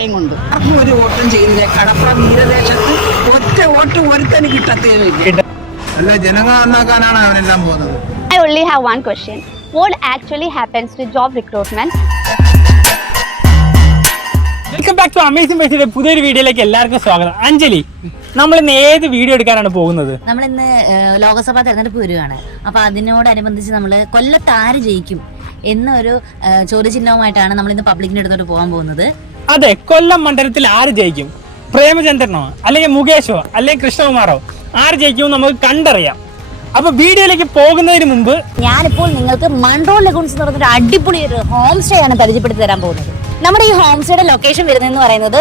ആരെയും കൊണ്ട്. ആർക്കും ഒരു വോട്ടും ചെയ്യുന്നില്ല. കടപ്പ തീരദേശത്ത് ഒറ്റ വോട്ട് ഒരുത്തന് കിട്ടത്തേമില്ല അല്ല ജനങ്ങൾ നന്നാക്കാനാണ് അവനെല്ലാം പോകുന്നത്. I only have one question what actually happens to job recruitment welcome back to amazing പൈസയുടെ പുതിയൊരു വീഡിയോയിലേക്ക് എല്ലാവർക്കും സ്വാഗതം. അഞ്ജലി നമ്മൾ ഇന്ന് ഏത് വീഡിയോ എടുക്കാനാണ് പോകുന്നത്? നമ്മൾ ഇന്ന് ലോകസഭാ തെരഞ്ഞെടുപ്പ് വരികയാണ്. അപ്പൊ അതിനോടനുബന്ധിച്ച് നമ്മൾ കൊല്ലത്ത് ആര് ജയിക്കും എന്നൊരു ചോദ്യചിഹ്നവുമായിട്ടാണ് നമ്മൾ ഇന്ന് പബ്ലിക്കിന്റെ അടുത്തോട്ട് പോകാൻ പോകുന്നത്. അതെ കൊല്ലം മണ്ഡലത്തിൽ ആര് ജയിക്കും? പ്രേമചന്ദ്രനോ അല്ലെങ്കിൽ മുകേഷോ അല്ലെങ്കിൽ കൃഷ്ണകുമാറോ? ആര് ജയിക്കും നമുക്ക് കണ്ടറിയാം. അപ്പൊ വീഡിയോയിലേക്ക് പോകുന്നതിന് മുമ്പ് ഞാനിപ്പോൾ നിങ്ങൾക്ക് മൺട്രോ ലഗൂൺസ് എന്ന് പറഞ്ഞൊരു അടിപൊളി ഒരു ഹോം സ്റ്റേ ആണ് പരിചയപ്പെടുത്തി തരാൻ പോകുന്നത്. നമ്മുടെ ഈ ഹോം സ്റ്റേയുടെ ലൊക്കേഷൻ വരുന്നതെന്ന് പറയുന്നത്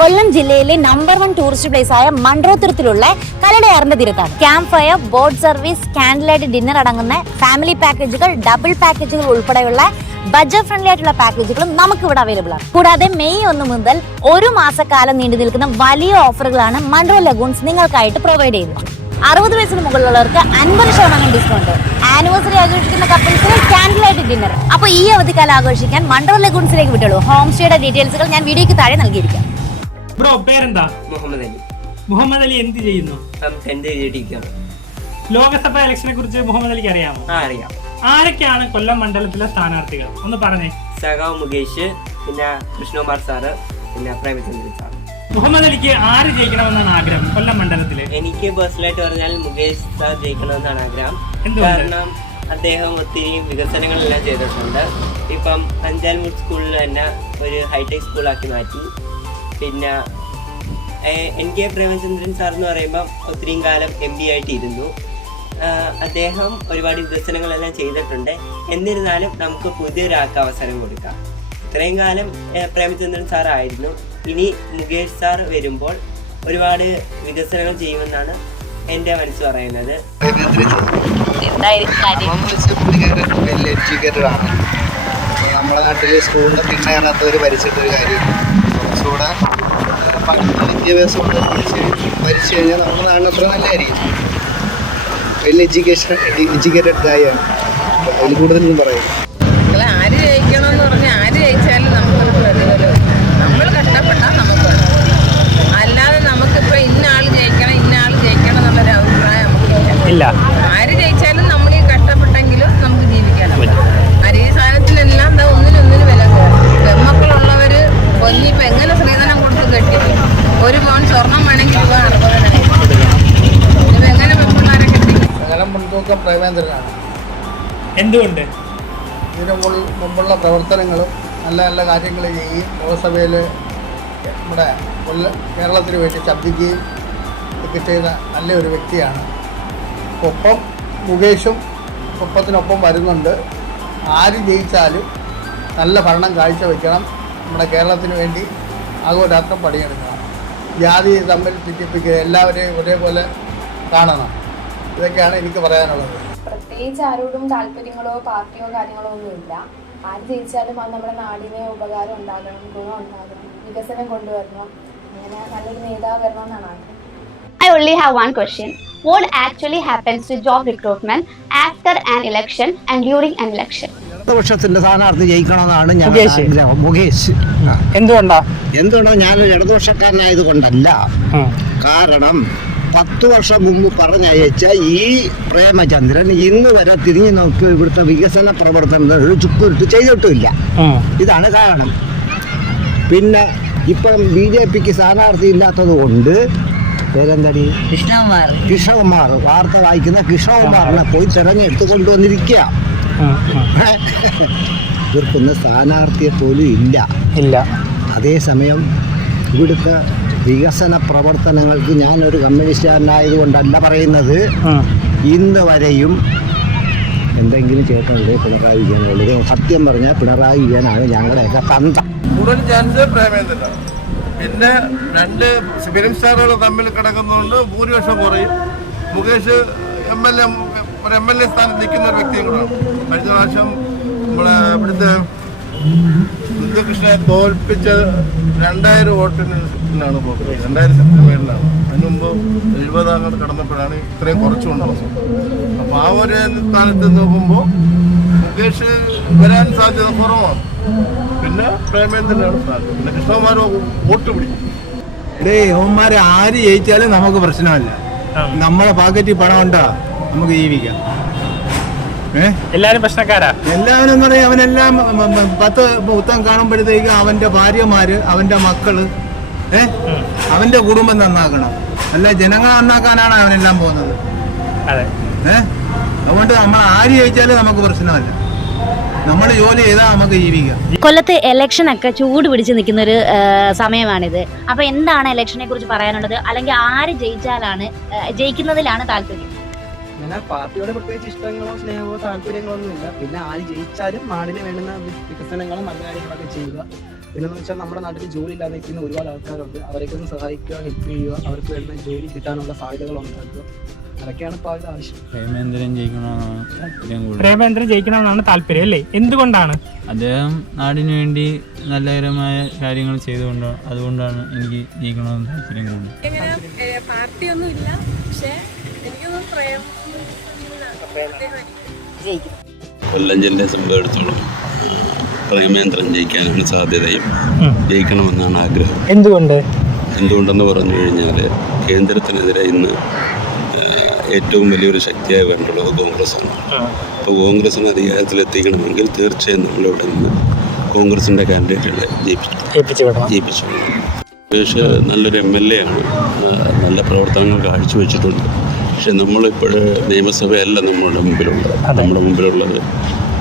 കൊല്ലം ജില്ലയിലെ നമ്പർ വൺ ടൂറിസ്റ്റ് പ്ലേസ് ആയ മൺട്രോത്തുരത്തിലുള്ള കലടയാറിന്റെ തീരത്താണ്. Camp fire boat service candlelight dinner അടങ്ങുന്ന ഫാമിലി പാക്കേജുകൾ ഡബിൾ പാക്കേജുകൾ ഉൾപ്പെടെയുള്ള ബഡ്ജറ്റ് ഫ്രണ്ട്ലി ആയിട്ടുള്ള പാക്കേജുകളും നമുക്ക് ഇവിടെ അവൈലബിൾ ആണ്. കൂടാതെ മെയ് ഒന്ന് മുതൽ ഒരു മാസക്കാലം നീണ്ടു നിൽക്കുന്ന വലിയ ഓഫറുകളാണ് മൺട്രോ ലഗൂൺസ് നിങ്ങൾക്കായിട്ട് പ്രൊവൈഡ് ചെയ്യുന്നത്. അറുപത് വയസ്സിന് മുകളിലുള്ളവർക്ക് അൻപത് ശതമാനം ഡിസ്കൗണ്ട് ആനിവേഴ്സറി ആഘോഷിക്കുന്ന കപ്പിൾസിന് കാൻഡിലൈറ്റ് ഡിന്നർ അപ്പൊ ഈ അവധിക്കാലം ആഘോഷിക്കാൻ മൺട്രോ ലഗൂൺസിലേക്ക് വിട്ടോളൂ. ഹോം സ്റ്റേയുടെ ഡീറ്റെയിൽസുകൾ ഞാൻ വീഡിയോക്ക് താഴെ നൽകിയിരിക്കാം. ബ്രോ പേരെന്താ? മുഹമ്മദ് അലി. മുഹമ്മദ് അലി എന്ത് ചെയ്യുന്നു? ലോകസഭാ ഇലക്ഷനെ കുറിച്ച് മുഹമ്മദ് അലിക്ക് അറിയാമോ? ആ അറിയാം. ആരൊക്കെയാണ് കൊല്ലം മണ്ഡലത്തിലെ സ്ഥാനാർത്ഥികൾ? ഒന്ന് പറഞ്ഞേ. സഖാവ് മുകേഷ് പിന്നെ കൃഷ്ണകുമാർ സാറ് പിന്നെ പ്രേമചന്ദ്രൻ സാർ മുഹമ്മദ് അലിക്ക് ആര് ജയിക്കണമെന്നാണ് ആഗ്രഹം കൊല്ലം മണ്ഡലത്തിൽ? എനിക്ക് പേഴ്സണലായിട്ട് പറഞ്ഞാൽ മുകേഷ് സാർ ജയിക്കണമെന്നാണ് ആഗ്രഹം. കാരണം അദ്ദേഹം ഒത്തിരി വികസനങ്ങളെല്ലാം ചെയ്തിട്ടുണ്ട്. ഇപ്പം അഞ്ചാൽമുട്ട് സ്കൂളിൽ തന്നെ ഒരു ഹൈടെക് സ്കൂളാക്കി മാറ്റി. പിന്നെ എൻ കെ പ്രേമചന്ദ്രൻ സാർ എന്ന് പറയുമ്പം ഒത്തിരിയും കാലം എം ബി ആയിട്ട് ഇരുന്നു ആഹ്, അദ്ദേഹം ഒരുപാട് വികസനങ്ങളെല്ലാം ചെയ്തിട്ടുണ്ട്. എന്നിരുന്നാലും നമുക്ക് പുതിയൊരാൾക്ക് അവസരം കൊടുക്കാം. ഇത്രയും കാലം പ്രേമചന്ദ്രൻ സാർ ആയിരുന്നു ഇനി മുകേഷ് സാർ വരുമ്പോൾ ഒരുപാട് വികസനങ്ങൾ ചെയ്യുമെന്നാണ് എന്റെ മനസ്സ് പറയുന്നത്. നമ്മുടെ നാട്ടിൽ സ്കൂളിൽ പിന്നെ കാണാത്തവർ ഭരിച്ചിട്ടൊരു കാര്യം. കുറച്ചുകൂടെ വിദ്യാഭ്യാസം കൊണ്ട് പഠിച്ച് ഭരിച്ചു കഴിഞ്ഞാൽ നമ്മുടെ നാടിന് അത്ര നല്ലതായിരിക്കും. വെൽ എഡ്യൂക്കേഷൻ എഡ്യൂക്കേറ്റഡ് ഗായാണ് അതിൽ കൂടുതലൊന്നും പറയും. ആര് ജയിക്കണമെന്ന് പറഞ്ഞാൽ ആര് ജയിച്ചാലും നമുക്കൊരു പ്രതിഫലം നമ്മൾ കഷ്ടപ്പെട്ടാൽ നമുക്ക് വേണം. അല്ലാതെ നമുക്കിപ്പോൾ ഇന്ന ആൾ ജയിക്കണം ഇന്ന ആൾ ജയിക്കണം എന്നുള്ളൊരു അഭിപ്രായം നമുക്കില്ല ഇല്ല ആര് ജയിച്ചാലും നമ്മൾ ഈ കഷ്ടപ്പെട്ടെങ്കിലും നമുക്ക് ജീവിക്കാൻ പറ്റും അരി സാധനത്തിനെല്ലാം ദാ ഒന്നിനൊന്നിന് വില കയറും പെൺമക്കളുള്ളവർ പൊന്നിപ്പോൾ എങ്ങനെ സ്ത്രീധനം കൊടുത്ത് കെട്ടി ഒരു പവൻ സ്വർണം വേണമെങ്കിൽ രൂപ നടക്കുന്നതിനായി ഇപ്പം എങ്ങനെ പെൺപിള്ളേരെ കെട്ടി അങ്ങനെ എന്തുകൊണ്ട്? ഇതിനു മുമ്പുള്ള പ്രവർത്തനങ്ങളും നല്ല നല്ല കാര്യങ്ങൾ ചെയ്യുകയും ലോകസഭയിൽ നമ്മുടെ കൊല്ല കേരളത്തിന് വേണ്ടി ശബ്ദിക്കുകയും ഒക്കെ ചെയ്ത നല്ലൊരു വ്യക്തിയാണ്. ഒപ്പം മുകേഷും ഒപ്പത്തിനൊപ്പം വരുന്നുണ്ട്. ആര് ജയിച്ചാലും നല്ല ഭരണം കാഴ്ചവെക്കണം നമ്മുടെ കേരളത്തിന് വേണ്ടി ആഘോരാത്രം പണിയെടുക്കണം. ജാതി തമ്മിൽ തെറ്റിപ്പിക്കുക എല്ലാവരെയും ഒരേപോലെ കാണണം. ഇതൊക്കെയാണ് എനിക്ക് പറയാനുള്ളത്. പ്രത്യേകിച്ച് ആരോടും താല്പര്യങ്ങളോ പാർട്ടിയോ കാര്യങ്ങളോ ഒന്നുമില്ല ആര് ജയിച്ചാലും അത് നമ്മുടെ നാടിന് ഉപകാരം ഉണ്ടാകണം ഗുണം ഉണ്ടാകണം വികസനം കൊണ്ടുവരണം അങ്ങനെ നല്ലൊരു നേതാവ് വരണമെന്നാണ് ആഗ്രഹം I only have one question. What actually happens to job recruitment after an election and during an election? ഇടതുപക്ഷത്തിന്റെ സ്ഥാനാർത്ഥി ജയിക്കണമെന്നാണ് ഞാൻ മുകേഷ്. ആഗ്രഹം മുകേഷ് ആ. എന്തുകൊണ്ടാ എന്തുകൊണ്ടാണ് ഞാനൊരു ഇടതുപക്ഷക്കാരനായത് കൊണ്ടല്ല കാരണം പത്ത് വർഷം മുമ്പ് പറഞ്ഞയച്ച ഈ പ്രേമചന്ദ്രൻ ഇന്ന് വരെ തിരിഞ്ഞു നോക്കി ഇവിടുത്തെ വികസന പ്രവർത്തനം ചുക്കുരുത്ത് ചെയ്തിട്ടില്ല ഇതാണ് കാരണം. പിന്നെ ഇപ്പം ബി ജെ പിക്ക് സ്ഥാനാർത്ഥി ഇല്ലാത്തത് കൊണ്ട് പേരെന്തടി? കൃഷ്ണകുമാർ. കൃഷ്ണകുമാർ. വാർത്ത വായിക്കുന്ന കൃഷ്ണകുമാറിനെ പോയി തെരഞ്ഞെടുത്ത് കൊണ്ടുവന്നിരിക്കുക. ഇവർക്കൊന്ന് സ്ഥാനാർത്ഥിയെ പോലും ഇല്ല. ഇല്ല. അതേസമയം ഇവിടുത്തെ വികസന പ്രവർത്തനങ്ങൾക്ക് ഞാനൊരു കമ്മ്യൂണിസ്റ്റുകാരനായതുകൊണ്ടല്ല പറയുന്നത്. ഇന്ന് വരെയും എന്തെങ്കിലും ചെയ്തിട്ടുള്ളത് പിണറായി വിജയനുള്ളത് സത്യം പറഞ്ഞാൽ പിണറായി വിജയനാണ് ഞങ്ങളുടെയൊക്കെ തന്ത. കൂടുതൽ ചാൻസ് പ്രേമേന്ദ്ര പിന്നെ രണ്ട് ഫിലിം സ്റ്റാറുകൾ തമ്മിൽ കിടക്കുന്നതുകൊണ്ട് ഭൂരിപക്ഷം കുറയും. മുകേഷ് എം എൽ എ ഒരു എം എൽ എ സ്ഥാനത്ത് നിൽക്കുന്ന ഒരു വ്യക്തിയും കൂടാണ് കഴിഞ്ഞ പ്രാവശ്യം നമ്മളെ ഇവിടുത്തെ ബിന്ദുകൃഷ്ണനെ തോൽപ്പിച്ച് രണ്ടായിരം വോട്ടിനാണ് പോകുന്നത് രണ്ടായിരത്തി മേളിലാണ് അതിന് മുമ്പ് എഴുപതാം കടന്നപ്പോഴാണ് ഇത്രയും കുറച്ചു കൊണ്ടുവന്നത്. അപ്പോൾ ആ ഒരു സ്ഥാനത്ത് നോക്കുമ്പോൾ മുകേഷ് വരാൻ സാധ്യത കുറവാണ്. പിന്നെ പ്രേമേന്ദ്രനാണ് സ്ഥാനം പിന്നെ കൃഷ്ണകുമാർ വോട്ട് പിടിക്കും. ഡേ ഇവന്മാരെ ആര് ജയിച്ചാലും നമുക്ക് പ്രശ്നമല്ല. നമ്മളെ പാക്കറ്റിൽ പണം ഉണ്ടാ? നമുക്ക് ജീവിക്കാം. എല്ലാരും പ്രശ്നക്കാരാ? എല്ലാവരും എന്ന് പറയാം അവനെല്ലാം പത്ത് ഉത്തം കാണുമ്പോഴത്തേക്ക് അവന്റെ ഭാര്യമാര് അവന്റെ മക്കൾ ഏ? അവന്റെ കുടുംബം നന്നാക്കണം. അല്ല ജനങ്ങളെ നന്നാക്കാനാണ് അവനെല്ലാം പോകുന്നത്. അതെ. ഏ? അതുകൊണ്ട് നമ്മൾ ആര് ജയിച്ചാലും നമുക്ക് പ്രശ്നമല്ല. നമ്മൾ ജോലി ചെയ്താൽ നമുക്ക് ജീവിക്കാം. കൊല്ലത്ത് ഇലക്ഷൻ ഒക്കെ ചൂട് പിടിച്ച് നിൽക്കുന്ന ഒരു സമയമാണിത്. അപ്പൊ എന്താണ് ഇലക്ഷനെ കുറിച്ച് പറയാനുള്ളത്? അല്ലെങ്കിൽ ആര് ജയിച്ചാലാണ് ജയിക്കുന്നതിലാണ് താല്പര്യം? അങ്ങനെ പാർട്ടിയോട് പ്രത്യേകിച്ച് ഇഷ്ടങ്ങളോ സ്നേഹമോ താല്പര്യങ്ങളോ ഒന്നുമില്ല. പിന്നെ ആര് ജയിച്ചാലും നാടിന് വേണ്ടുന്ന വികസനങ്ങളും നല്ല കാര്യങ്ങളൊക്കെ ചെയ്യുക. പിന്നെന്ന് വെച്ചാൽ നമ്മുടെ നാട്ടിൽ ജോലി ഇല്ലാതെ നിൽക്കുന്ന ഒരുപാട് ആൾക്കാരുണ്ട്. അവരെയൊക്കെ ഒന്ന് സഹായിക്കുക ഹെൽപ്പ് ചെയ്യുക അവർക്ക് വേണ്ട ജോലി കിട്ടാനുള്ള സാധ്യതകൾ ഉണ്ടാക്കുക അതൊക്കെയാണ് ഇപ്പോൾ അവരുടെ ആവശ്യം. പ്രേമേന്ദ്രൻ ജയിക്കണമെന്നാണ് പ്രേമേന്ദ്രൻ ജയിക്കണമെന്നാണ് താല്പര്യം അല്ലേ? എന്തുകൊണ്ടാണ്? അദ്ദേഹം നാടിനു വേണ്ടി നല്ലകരമായ കാര്യങ്ങൾ ചെയ്തുകൊണ്ട് അതുകൊണ്ടാണ് എനിക്ക് ജയിക്കണമെന്ന് താല്പര്യം കൂടുതൽ. പാർട്ടിയൊന്നും ഇല്ല. പക്ഷെ എനിക്കൊന്നും പ്രേം ജയിക്കും കൊല്ലം ജില്ലയെ സംബന്ധിച്ചിടത്തോളം പ്രേമേന്ദ്രൻ ജയിക്കാനാണ് സാധ്യതയും. ജയിക്കണമെന്നാണ് ആഗ്രഹം. എന്തുകൊണ്ട്? എന്തുകൊണ്ടെന്ന് പറഞ്ഞു കഴിഞ്ഞാൽ കേന്ദ്രത്തിനെതിരെ ഇന്ന് ഏറ്റവും വലിയൊരു ശക്തിയായി വരേണ്ടുള്ളത് കോൺഗ്രസ്സാണ്. അപ്പോൾ കോൺഗ്രസിന് അധികാരത്തിലെത്തിക്കണമെങ്കിൽ തീർച്ചയായും നമ്മളിവിടെ നിന്ന് കോൺഗ്രസിന്റെ കാൻഡിഡേറ്റുകളെ ജയിപ്പിച്ചു. ജയിപ്പിച്ചു സുരേഷ് നല്ലൊരു എം എൽ എ ആണ് നല്ല പ്രവർത്തനങ്ങൾ കാഴ്ചവെച്ചിട്ടുണ്ട്. പക്ഷെ നമ്മളിപ്പോൾ നിയമസഭയല്ല നമ്മളുടെ മുമ്പിലുള്ളത്. നമ്മുടെ മുമ്പിലുള്ളത്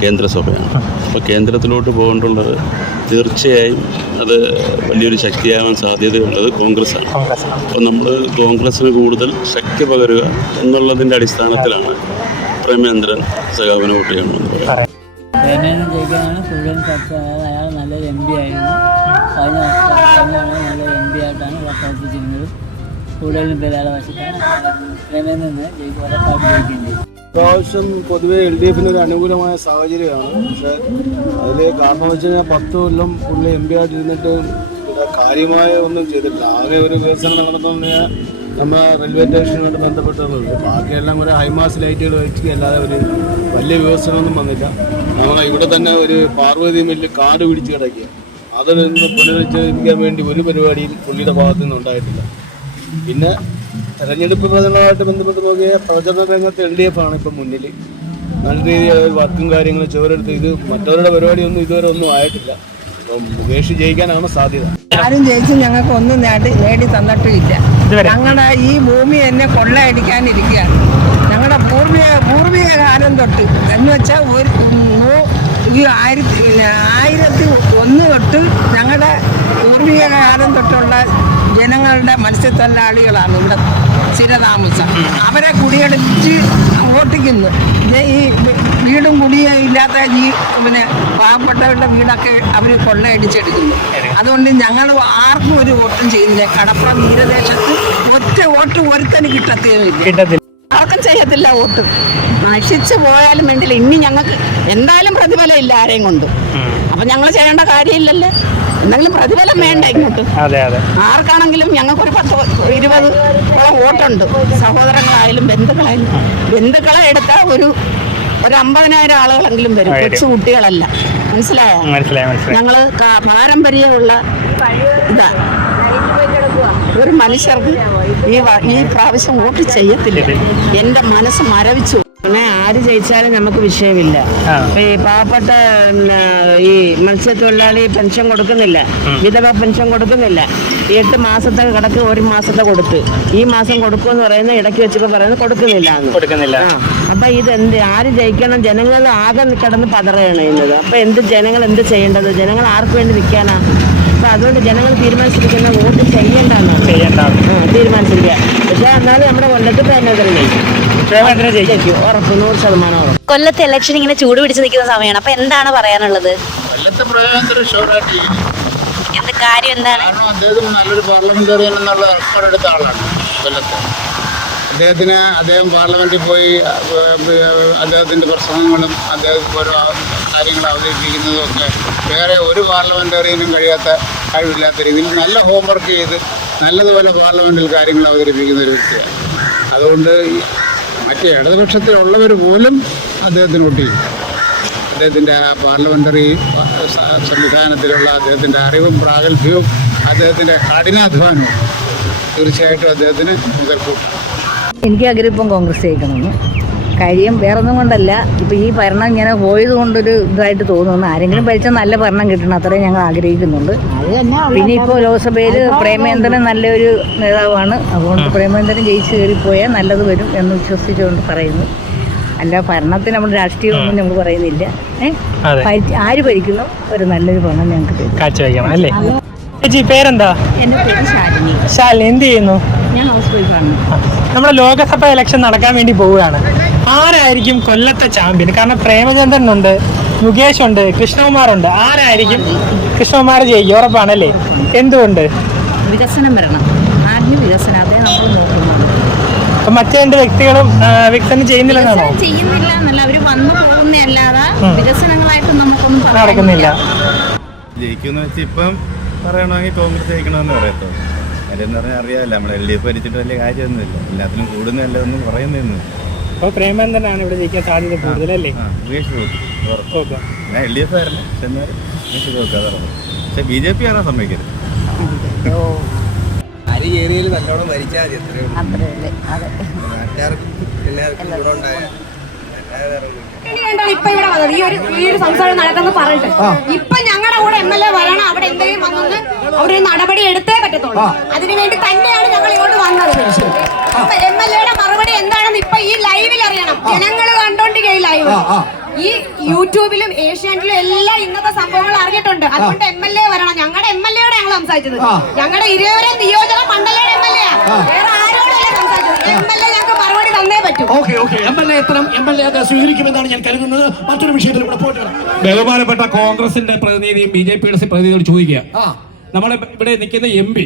കേന്ദ്രസഭയാണ്. അപ്പോൾ കേന്ദ്രത്തിലോട്ട് പോകേണ്ടുള്ളത് തീർച്ചയായും അത് വലിയൊരു ശക്തിയാവാൻ സാധ്യതയുള്ളത് കോൺഗ്രസ്സാണ്. കോൺഗ്രസ് അപ്പോൾ നമ്മൾ കോൺഗ്രസ്സിന് കൂടുതൽ ശക്തി പകരുക എന്നുള്ളതിന്റെ അടിസ്ഥാനത്തിലാണ് പ്രേമേന്ദ്രൻ സഖാവിനെ വോട്ട് ചെയ്യണമെന്ന് പറയുന്നത്. പ്രേമേന്ദ്രൻ ജയിക്കാനാണ് കൂടുതലും ചർച്ച അയാൾ നല്ലൊരു എം പി ആയിരുന്നു. കഴിഞ്ഞ വർഷം നല്ലൊരു എം പി ആയിട്ടാണ് ഇവിടെ പ്രവർത്തിച്ചിരുന്നത് കൂടുതലും പേര് വശത്താണ് പ്രേമേന്ദ്രന് ജയിക്കും ഉറപ്പായിട്ട് ജയിക്കേണ്ടത് പ്രാവശ്യം പൊതുവെ എൽ ഡി എഫിന് ഒരു അനുകൂലമായ സാഹചര്യമാണ്. പക്ഷേ അതിൽ കാരണം വെച്ച് കഴിഞ്ഞാൽ പത്ത് കൊല്ലം പുള്ളി എം പി ആയിട്ട് ഇരുന്നിട്ട് കാര്യമായ ഒന്നും ചെയ്തിട്ടില്ല. ആകെ ഒരു വികസനം നടന്നു നമ്മൾ റെയിൽവേ സ്റ്റേഷനുമായിട്ട് ബന്ധപ്പെട്ടതുണ്ട് ബാക്കിയെല്ലാം കൂടെ ഹൈമാസ് ലൈറ്റുകൾ വെച്ച് അല്ലാതെ ഒരു വലിയ വികസനമൊന്നും വന്നില്ല. നമ്മൾ ഇവിടെ തന്നെ ഒരു പാർവതി മില്ല് കാട് പിടിച്ച് കിടക്കുക. അതിൽ നിന്ന് പുനരുദ്ധരിക്കാൻ വേണ്ടി ഒരു പരിപാടിയും പുള്ളിയുടെ ഭാഗത്തു നിന്ന് ഉണ്ടായിട്ടില്ല പിന്നെ തെരഞ്ഞെടുപ്പ് പ്രചരണമായിട്ട് ബന്ധപ്പെട്ട് നോക്കിയാൽ പ്രചരണ രംഗത്ത് എൽ ഡി എഫ് ആണ് ഇപ്പം മുന്നിൽ. നല്ല രീതിയിൽ വർക്കും കാര്യങ്ങളും ചോരെടുത്ത് ഇത് മറ്റവരുടെ പരിപാടിയൊന്നും ഇതുവരെ ഒന്നും ആയിട്ടില്ല. അപ്പം മുകേഷ് ജയിക്കാനാണ് സാധ്യത. ആരും ജയിച്ച് ഞങ്ങൾക്ക് ഒന്നും നേടി നേടി തന്നിട്ടുമില്ല. ഇതുവരെ? ഞങ്ങളുടെ ഈ ഭൂമി എന്നെ കൊള്ളയടിക്കാനിരിക്കുകയാണ്. ഞങ്ങളുടെ പൂർവിക പൂർവിക കാലം തൊട്ട് എന്ന് വെച്ചാൽ ഒരു ഈ ആയിരത്തി ആയിരത്തി ഒന്ന് തൊട്ട് ഞങ്ങളുടെ പൂർവിക കാലം തൊട്ടുള്ള ജനങ്ങളുടെ മത്സ്യത്തൊഴിലാളികളാണ് ഇവിടെ സ്ഥിരതാമസം. അവരെ കുടിയെടുത്ത് ഓട്ടിക്കുന്നു. ഈ വീടും കുടിയും ഇല്ലാത്ത ഈ പിന്നെ പാവപ്പെട്ടവരുടെ വീടൊക്കെ അവർ കൊള്ളയടിച്ചെടുക്കുന്നു. അതുകൊണ്ട് ഞങ്ങൾ ആർക്കും ഒരു വോട്ടും ചെയ്യുന്നില്ല. കടപ്പുറ തീരദേശത്ത് ഒറ്റ വോട്ട് ഒരുത്തന് കിട്ടത്തേമില്ല. കിട്ടത്തില്ല. ആർക്കും ചെയ്യത്തില്ല വോട്ട്. നശിച്ചു പോയാലും വേണ്ടില്ല. ഇനി ഞങ്ങൾക്ക് എന്തായാലും പ്രതിഫലം ഇല്ല ആരെയും കൊണ്ട്. അപ്പൊ ഞങ്ങൾ ചെയ്യേണ്ട കാര്യമില്ലല്ലോ. എന്തെങ്കിലും പ്രതിഫലം വേണ്ട ഇങ്ങോട്ട്. അതെ അതെ. ആർക്കാണെങ്കിലും ഞങ്ങൾക്കൊരു പത്ത് ഇരുപത് വോട്ടുണ്ട്. സഹോദരങ്ങളായാലും ബന്ധുക്കളായാലും. ബന്ധുക്കളെ എടുത്ത ഒരു ഒരു അമ്പതിനായിരം ആളുകളെങ്കിലും വരും. കൊച്ചു കുട്ടികളല്ല. മനസ്സിലായോ? ഞങ്ങൾ പാരമ്പര്യമുള്ള ഇതാ. ഒരു മനുഷ്യർക്ക് ഈ ഈ പ്രാവശ്യം വോട്ട് ചെയ്യത്തില്ല. എന്റെ മനസ്സ് മരവിച്ചു. ആര് ജയിച്ചാലും നമുക്ക് വിഷയമില്ല. ഈ പാവപ്പെട്ട ഈ മത്സ്യത്തൊഴിലാളി പെൻഷൻ കൊടുക്കുന്നില്ല. വിധവ പെൻഷൻ കൊടുക്കുന്നില്ല. എട്ട് മാസത്തെ കിടക്ക് ഒരു മാസത്തെ കൊടുത്ത്. ഈ മാസം കൊടുക്കുമെന്ന് പറയുന്ന ഇടയ്ക്ക് വെച്ചപ്പോ പറയുന്നത് കൊടുക്കുന്നില്ല കൊടുക്കുന്നില്ല. അപ്പൊ ഇത് എന്ത് ആര് ജയിക്കണം? ജനങ്ങൾ ആകെ കിടന്ന് പതറുകയാണ് ചെയ്യുന്നത്. അപ്പൊ എന്ത് ജനങ്ങൾ എന്ത് ചെയ്യേണ്ടത്? ജനങ്ങൾ ആർക്ക് വേണ്ടി നിൽക്കാനാ? അപ്പൊ അതുകൊണ്ട് ജനങ്ങൾ തീരുമാനിച്ചിരിക്കുന്ന വോട്ട് ചെയ്യേണ്ടെന്നാണ് തീരുമാനിച്ചിരിക്കുക. പക്ഷെ എന്നാലും നമ്മുടെ കൊല്ലത്ത് തന്നെ ജയിക്കും പ്രേമേന്ദ്രൻ ജയിക്കും. ജയിക്കും ഉറപ്പ് നൂറ് ശതമാനം ഉറപ്പ് കൊല്ലത്തെ ഇലക്ഷൻ ഇങ്ങനെ ചൂട് പിടിച്ച് നിൽക്കുന്ന സമയമാണ്. അപ്പൊ എന്താണ് പറയാനുള്ളത്? കൊല്ലത്തെ എന്ത് കാര്യം എന്താണ്? കാരണം അദ്ദേഹം നല്ലൊരു പാർലമെന്റേറിയൻ എന്നുള്ള റെക്കോർഡ് എടുത്ത ആളാണ് കൊല്ലത്ത്. അദ്ദേഹത്തിന് അദ്ദേഹം പാർലമെന്റിൽ പോയി അദ്ദേഹത്തിന്റെ പ്രസംഗങ്ങളും അദ്ദേഹം ഓരോ കാര്യങ്ങൾ അവതരിപ്പിക്കുന്നതും ഒക്കെ വേറെ ഒരു പാർലമെന്റേറിയനും കഴിയാത്ത കഴിവില്ലാത്ത രീതിയിൽ നല്ല ഹോംവർക്ക് ചെയ്ത് നല്ലതുപോലെ പാർലമെന്റിൽ കാര്യങ്ങൾ അവതരിപ്പിക്കുന്ന ഒരു വ്യക്തിയാണ്. അതുകൊണ്ട് മറ്റേ ഇടതുപക്ഷത്തിലുള്ളവർ പോലും അദ്ദേഹത്തിന് വോട്ട് അദ്ദേഹത്തിന്റെ പാർലമെന്ററി സംവിധാനത്തിലുള്ള അദ്ദേഹത്തിന്റെ അറിവും പ്രാഗൽഭ്യവും അദ്ദേഹത്തിന്റെ കഠിനാധ്വാനവും തീർച്ചയായിട്ടും അദ്ദേഹത്തിന് മുതൽക്കൂട്ടാണ്. എനിക്ക് ആഗ്രഹം കോൺഗ്രസ് ജയിക്കണമെന്ന്. കാര്യം വേറൊന്നും കൊണ്ടല്ല. ഇപ്പൊ ഈ ഭരണം ഇങ്ങനെ പോയത് കൊണ്ടൊരു ഇതായിട്ട് തോന്നുന്നു. ആരെങ്കിലും ഭരിച്ചാൽ നല്ല ഭരണം കിട്ടണം. അത്രയും ഞങ്ങൾ ആഗ്രഹിക്കുന്നുണ്ട്. പിന്നെ ഇപ്പോൾ ലോക്സഭയിൽ പ്രേമേന്ദ്രൻ നല്ലൊരു നേതാവാണ്. അതുകൊണ്ട് പ്രേമേന്ദ്രൻ ജയിച്ചു കയറിപ്പോയാൽ നല്ലത് വരും എന്ന് വിശ്വസിച്ചുകൊണ്ട് പറയുന്നു. അല്ല ഭരണത്തിന് നമ്മൾ രാഷ്ട്രീയമൊന്നും നമ്മൾ പറയുന്നില്ല. ഏഹ് ആര് ഭരിക്കുന്നു? ഒരു നല്ലൊരു ഭരണം ഞങ്ങൾക്ക് തരും. ചേച്ചി പേരെന്താ? എന്റെ പേര് ശാലിനി. ശാലിനി എന്ത് ചെയ്യുന്നു? ഞാൻ ഹൗസ് വൈഫാണ് നമ്മുടെ ലോകസഭ ഇലക്ഷൻ നടക്കാൻ വേണ്ടി പോവുകയാണ്. ആരായിരിക്കും കൊല്ലത്തെ ചാമ്പ്യൻ കാരണം പ്രേമചന്ദ്രൻ ഉണ്ട് മുകേഷ് ഉണ്ട് കൃഷ്ണകുമാർ ഉണ്ട് ആരായിരിക്കും കൃഷ്ണകുമാർ ജയിക്കും? ഉറപ്പാണല്ലേ? എന്തുകൊണ്ട്? വികസനം വരണം. ആദ്യം വികസനം അതേ നമ്മൾ നോക്കുന്നുള്ളൂ അപ്പൊ മറ്റു രണ്ട് വ്യക്തികളും വികസനം ചെയ്യുന്നില്ലെന്നാണോ? ചെയ്യുന്നില്ല എന്നല്ല അവർ വന്നു പോകുന്നതല്ലാതെ വികസനങ്ങളായിട്ട് നമുക്കൊന്നും. നടക്കുന്നില്ല. ജയിക്കുന്ന ഇപ്പം പറയണമെങ്കിൽ കോൺഗ്രസ് ജയിക്കണമെന്ന് പറയത്തുള്ളൂ. അല്ലെന്ന് പറഞ്ഞാൽ അറിയാമല്ല നമ്മൾ എൽ ഡി എഫ് ഭരിച്ചിട്ട് വലിയ കാര്യമൊന്നുമില്ല. എല്ലാത്തിനും കൂടുന്നതല്ലെന്ന് പറയുന്നതെന്ന് അപ്പൊ പ്രേമചന്ദ്രനാണ് ഇവിടെ ജയിക്കാൻ സാധ്യത കൂടുതലല്ലേ? ഉറപ്പ്. ഓക്കെ. ഞാൻ എൽ ഡി എഫ് ആയിരുന്നു പക്ഷെ എന്നാലും മുകേഷ് തോക്കും അതാണ് പക്ഷെ ബി ജെ പി ആണോ സമ്മതിക്കരുത്? അരി ഏരിയയിൽ നല്ലോണം മരിച്ചാൽ മതി എത്രയും അത്രേ ഉള്ളൂ. അതെ നാട്ടുകാർക്കും എല്ലാവർക്കും ഗുണം ഉണ്ടായാൽ വേണ്ടിയാണ് ഇപ്പൊ ഇവിടെ വന്നത്? ഈ ഒരു ഈ ഒരു സംസാരം നടക്കുന്ന പറഞ്ഞിട്ട് ഇപ്പൊ ഞങ്ങളുടെ കൂടെ എം എൽ എ വരണം. അവിടെ എന്തെങ്കിലും വന്നൊന്ന് അവരൊരു നടപടി എടുത്തേ പറ്റത്തുള്ളൂ. അതിനുവേണ്ടി തന്നെയാണ് ഞങ്ങൾ ഇങ്ങോട്ട് വന്നത് എം എൽ എയുടെ മറുപടി എന്താണെന്ന് ഇപ്പൊ ഈ ലൈവിൽ അറിയണം. ജനങ്ങൾ കണ്ടോണ്ടിരിക്കുക ഈ ലൈവ് ഈ യൂട്യൂബിലും ഏഷ്യാനെറ്റിലും എല്ലാം ഇന്നത്തെ സംഭവങ്ങൾ അറിഞ്ഞിട്ടുണ്ട്. അതുകൊണ്ട് എം എൽ എ വരണം. ഞങ്ങളുടെ എം എൽ എയോടെ ഞങ്ങൾ സംസാരിച്ചത്. ഞങ്ങളുടെ ഇരുവരെ നിയോജക മണ്ഡലയുടെ എം എൽ എ വേറെ ആരോടല്ല സംസാരിച്ചത്. എം എൽ എ തന്നേ പറ്റൂ. Okay okay. M L A എത്തണം എം എൽ എ സ്വീകരിക്കുമെന്നാണ് ഞാൻ കരുതുന്നത്. മറ്റൊരു വിഷയത്തിൽ കൂടെ പോയിട്ട് ബഹുമാനപ്പെട്ട കോൺഗ്രസിന്റെ പ്രതിനിധിയും ബി ജെ പിയുടെ പ്രതിനിധിയോട് ചോദിക്കുക. നമ്മളെ ഇവിടെ നിൽക്കുന്ന എം പി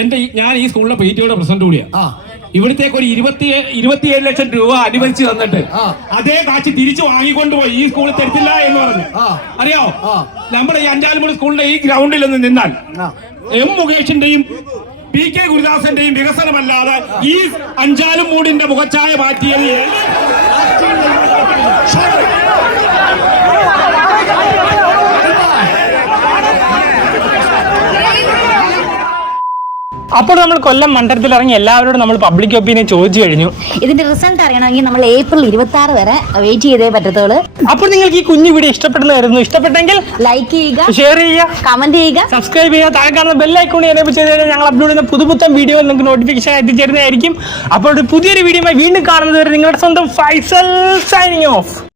എന്റെ ഞാൻ ഈ സ്കൂളിലെ പി ടിയുടെ പ്രസിഡന്റ് കൂടിയാണ് ഇവിടത്തേക്ക് ഒരു ഇരുപത്തി ഇരുപത്തിയേഴ് ലക്ഷം രൂപ അനുവദിച്ചു തന്നിട്ട് അതേ കാശ് തിരിച്ചു വാങ്ങിക്കൊണ്ടുപോയി ഈ സ്കൂളിൽ തരത്തില്ല എന്ന് പറഞ്ഞു. അറിയോ നമ്മുടെ ഈ അഞ്ചാലുമൂട് സ്കൂളിന്റെ ഈ ഗ്രൗണ്ടിൽ നിന്ന് നിന്നാൽ എം മുകേഷിന്റെയും പി കെ ഗുരുദാസന്റെയും വികസനമല്ലാതെ ഈ അഞ്ചാലും മൂടിന്റെ മുഖച്ഛായ മാറ്റിയത് അപ്പോൾ നമ്മൾ കൊല്ലം മണ്ഡലത്തിൽ ഇറങ്ങി എല്ലാവരോടും നമ്മൾ പബ്ലിക് ഒപ്പീനിയൻ ചോദിച്ചു കഴിഞ്ഞു. ഇതിന്റെ റിസൾട്ട് അറിയണമെങ്കിൽ നമ്മൾ ഏപ്രിൽ ഇരുപത്തി ആറ് വരെ വെയിറ്റ് ചെയ്തേ പറ്റത്തുള്ളൂ. അപ്പോൾ നിങ്ങൾക്ക് ഈ കുഞ്ഞു വീഡിയോ ഇഷ്ടപ്പെട്ടതായിരുന്നു ഇഷ്ടപ്പെട്ടെങ്കിൽ ലൈക്ക് ചെയ്യുക ഷെയർ ചെയ്യുക കമന്റ് ചെയ്യുക. സബ്സ്ക്രൈബ് ചെയ്യുക. താഴെ കാണുന്ന ബെല്ലൈക്കോണി എനേബിൾ ചെയ്ത് കഴിഞ്ഞാൽ ഞങ്ങൾ അപ്ലോഡ് ചെയ്യുന്ന പുതുപുത്തൻ വീഡിയോ നിങ്ങൾക്ക് നോട്ടിഫിക്കേഷൻ എത്തിച്ചേരുന്നതായിരിക്കും. അപ്പോൾ പുതിയൊരു വീഡിയോ വീണ്ടും കാണുന്നത് വരെ നിങ്ങളുടെ സ്വന്തം ഫൈസൽ സൈനിങ് ഓഫ്